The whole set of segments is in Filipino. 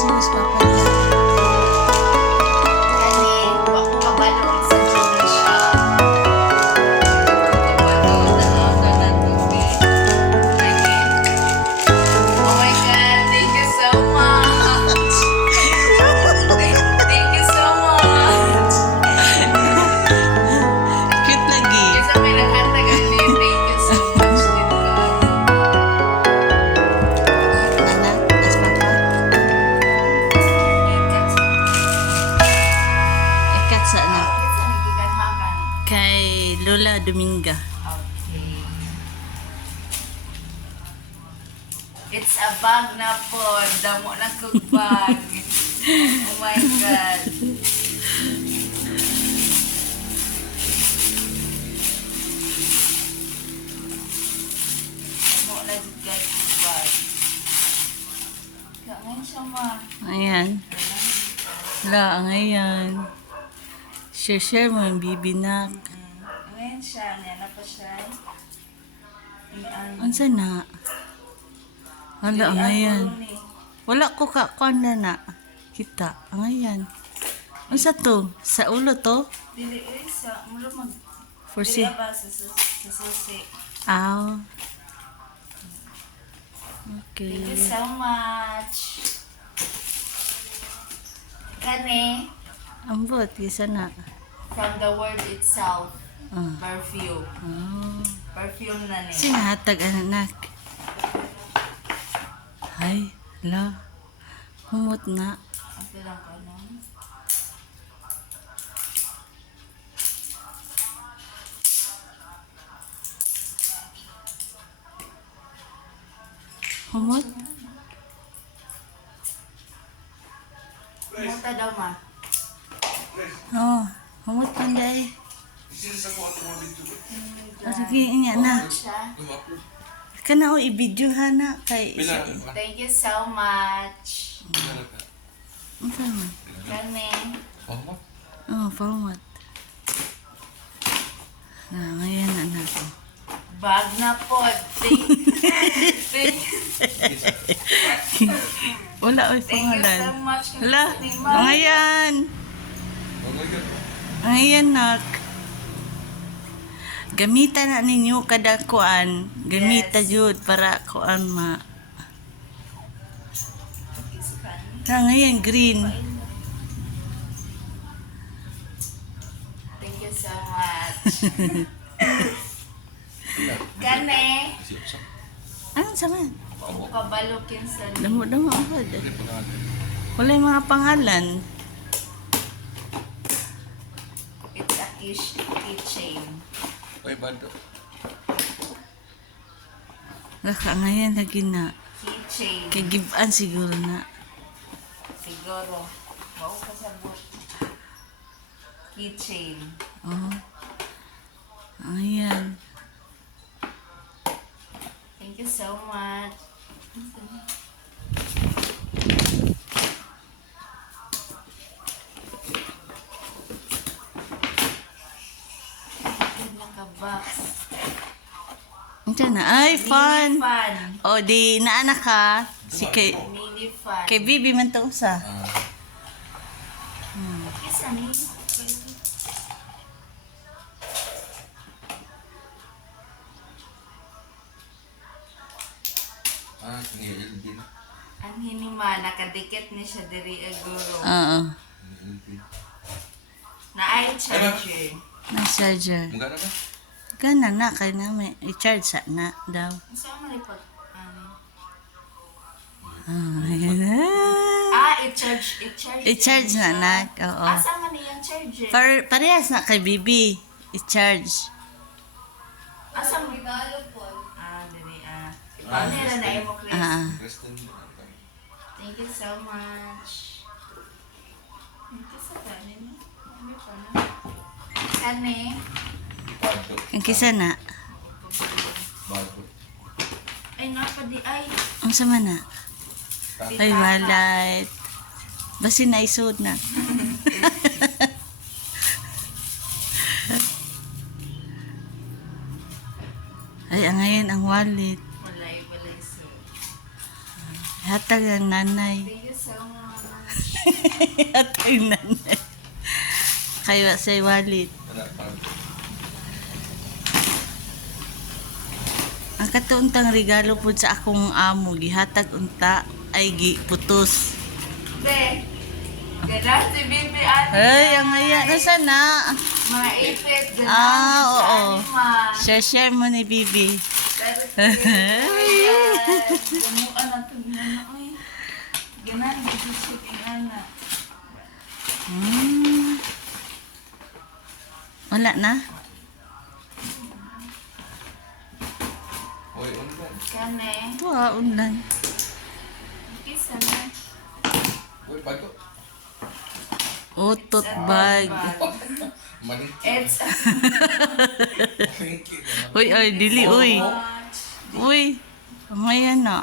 si Miss Papa. Cute lagi. Anak, Miss Papa. Ikat sa anak. Kay Lola Dominga. Okay. It's a bag na po. Damo na kong bag. Oh my God. Damo na dyan guys kong bag. Ngayon siya ma. Ayan. Wala, ngayon. Share mo yung bibinak. Ngayon siya. Ngayon na pa siya. Ano na? Wala, ngayon. Wala ko kakuan na. Kita, ngayon. Ano sa to? Sa ulo to? Dili sa mulo mag. For si... Dili ba sa susi. Ow. Thank you Okay. so much. Kani, Ambot, isa na. from the word itself, Ah. perfume. Oh. Perfume na ni. Sinahatag anak. Ay, la. Humot na. Ito lang ka no? Humot? Muta daw ma. Oh, humot pa day. Sige, inya na. Siya. Kana o i-video ha na kay isa. Thank you so much. Ano man? Kani, Oh, pamot. Ngayon na natin. bag na po. Thank Wala oy you so pangalan. much. Hala, Ni Ma. ngayon. Ngayon nak. Gamita na ninyo kada kuan. Gamita Yes. jud para kuan ma. Ngayon green. Thank you so much. Kani, Ano sama? kabalukin sa Damo agad. Wala yung mga pangalan. It's a keychain. Oy, bado. Laka ngayon lagi na. Keychain. Kay give-an siguro na. Siguro. Wow, kasabot. Keychain. Oh. Ayan. Thank you so much. Ilang ka-box. Ito na. Ay, fun. Mini fan. O, di naanak ka. Si Mini fan. kay Bibi man to usa. Isa ni. Kaya din. Ang hinima, nakadikit ni siya diri aguro. Oo. Na ay charger. Na charger. Mungkin apa? Gana na kay na may i-charge sa na daw. Saan man ipag... ano? Ayan na. I-charge. I-charge na anak. Oo. Asa man yung charger? Parehas na kay Bibi. I-charge. Asa mo? Dili Paano na mo, Chris? Kristen. Thank you so much. Thank you sa kanin. Ano pa na? Kani? Bado. Ang kisa na. Bado. Ay, napadi ay. Ang sama na. Ay, walay. Basi na isod na. Ay, ang ngayon ang wallet. Walay, sir. Hatag ang nanay. Thank you so much. At ay nanay. Kaya sa wallet. Wala pa. Ang katuuntang regalo po sa akong amo, gihatag unta ay putos. Be, ganun si Bibi Ani. Ay, ang aya. Nasaan na? Mga ipit, ganun Ah, si oo. Anima. Share mo ni Bibi. Pero si gamuan na ito, ganun, oy. Ganun, gigisiting anak. Wala na? Uy, undan. Kane, Tuwa, undan. kisa na. Uy, bago. Utot bag. Maniki. It's Maniki naman. Uy, ay, dili, uy. Uy, mamaya na.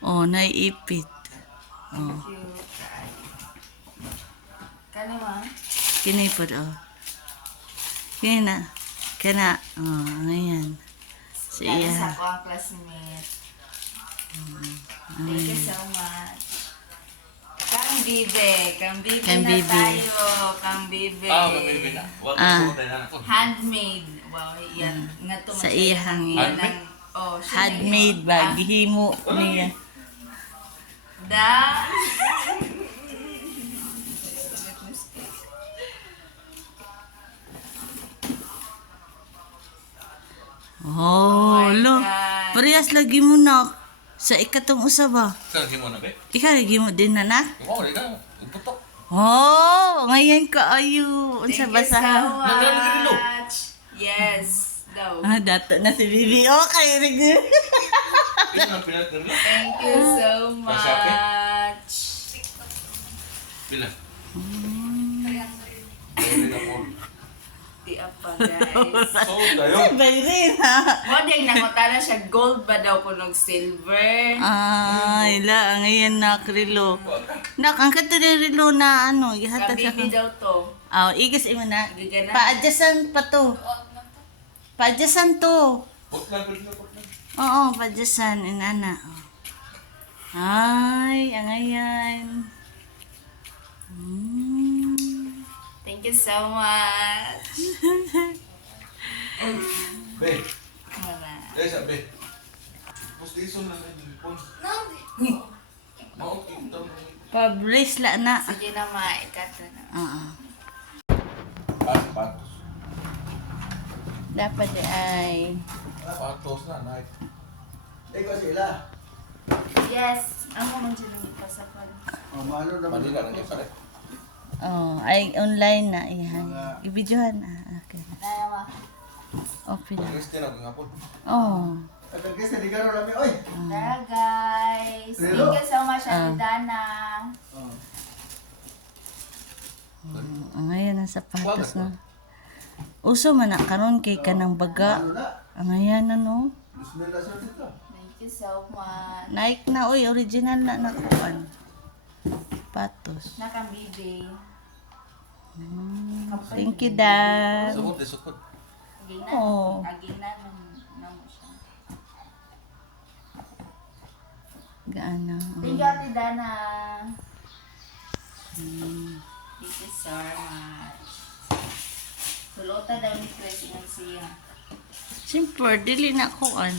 Oh, naiipit. Oh, cute. Kane ma? kinipod, oh. Kina. Kana. Oh, ngayon. Sa Kane sa iya. ako ang classmate. Thank you so much. Kang Bibe. Kang Bibe Kang na Bibe. tayo. Kang Bibe. Ah, mamimili na. Huwag Ah. mo na ako. Handmade. Wow, yan. Nga to Sa iyang Handmade? Oh, siya na Handmade yun. bag. Gihimo niya. Da. Oh, my lo. God. Parehas lagi mo na. Sa ikatong usaba. Saan mo na, be? Ikaw lagi mo din na na. Oo, ikaw. Putok. Oh, ngayon ka ayo. Unsa Thank you basa? so Naglalagay much. Yes. Daw. Ah, dato na si Bibi. Okay, rin. Ito ang pinatun na. Thank you so Pasapi? much. Pila. Pwede na po. Di apa, guys. So, tayo. Bayrin ha. Modeng na ko tala siya gold ba daw kunog silver. Ay, la, ngayon na krilo. Nak, ang katirilo na ano, ihatag sa Kabibi daw to. Oh, igas imo na. Gigana. Pa-adjustan pa to. Pa-adjustan to. Putlan, putlan, putlan. Oo, pa-adjustan. Inana. Ay, ang ayan. Thank you so much. Be, Mara. dahil sabi. Postison na lang yung phone. Maokit daw na yung Pa-bracelet na. Sige na ma, ikato na. Oo. patos. Dapat ay... Patos na, night. Ikaw sila. Yes. Ano man sila pasapan? Malo naman. Manila lang yung pare. Oh, ay online na. Iyan. Ibidyohan na. Okay. Naya ma. Open na. Christian ako nga po. Oh. Tagagis na di garo lami. Oy! Tara guys. Thank Relo. you so much, Ate Dana. Oh. Ngayon ang sapatos na. Uso man na karon kay kanang baga. Malo na. Ang ayan ano. Bismillah sa dito. Thank you so much. Nike na oy, original na nakuan. Patos. Nakang bibi. Thank you, Dad. Sukot, sukot. Agina. Oo. Agina na mo siya. Gaano. Thank you, Ate Dana. Thank you so much. Sulota daw ni Chris ng siya. Siyempre, dili na kuan.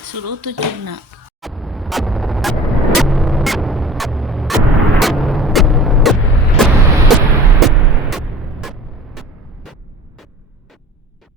Suluto dyan na.